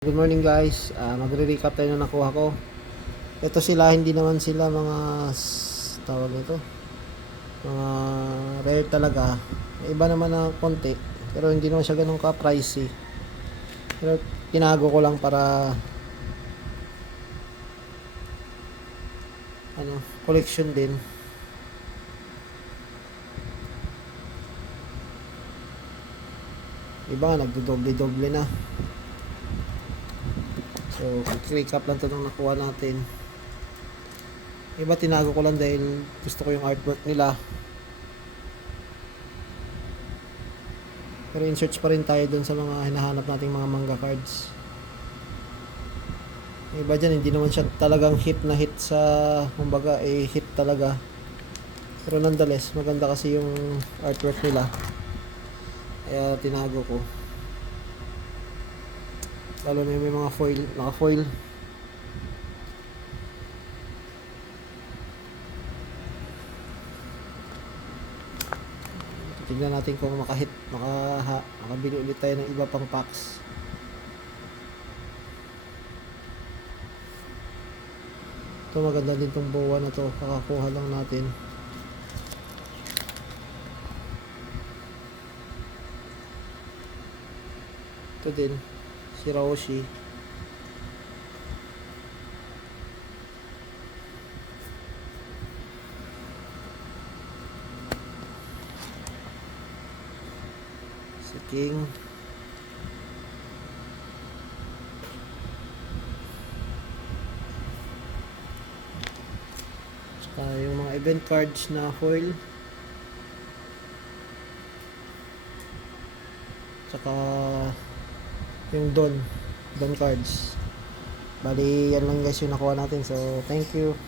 Good morning guys, magre-recap tayo na nakuha ko. Ito sila, hindi naman sila mga tawag nito, mga rare talaga. May iba naman na konti, pero hindi naman siya ganun ka-pricey. Pero tinago ko lang para collection din. Iba nga nagdodoble-doble na. So, recap lang ito nung nakuha natin. Iba tinago ko lang dahil gusto ko yung artwork nila. Pero in-search pa rin tayo dun sa mga hinahanap nating mga manga cards. Iba dyan, hindi naman siya talagang hit na hit sa, kumbaga, hit talaga. Pero nonetheless, maganda kasi yung artwork nila. Kaya tinago ko. Lalo na yung may mga foil, naka-foil. Tignan natin kung makabili ulit tayo ng iba pang packs. Ito maganda din tong boa na to, kakakuha lang natin. Ito din, si Raoshi. Si King. Tsaka yung mga event cards na foil. Tsaka yung Don cards. Bali yan lang guys yung nakuha natin, so thank you.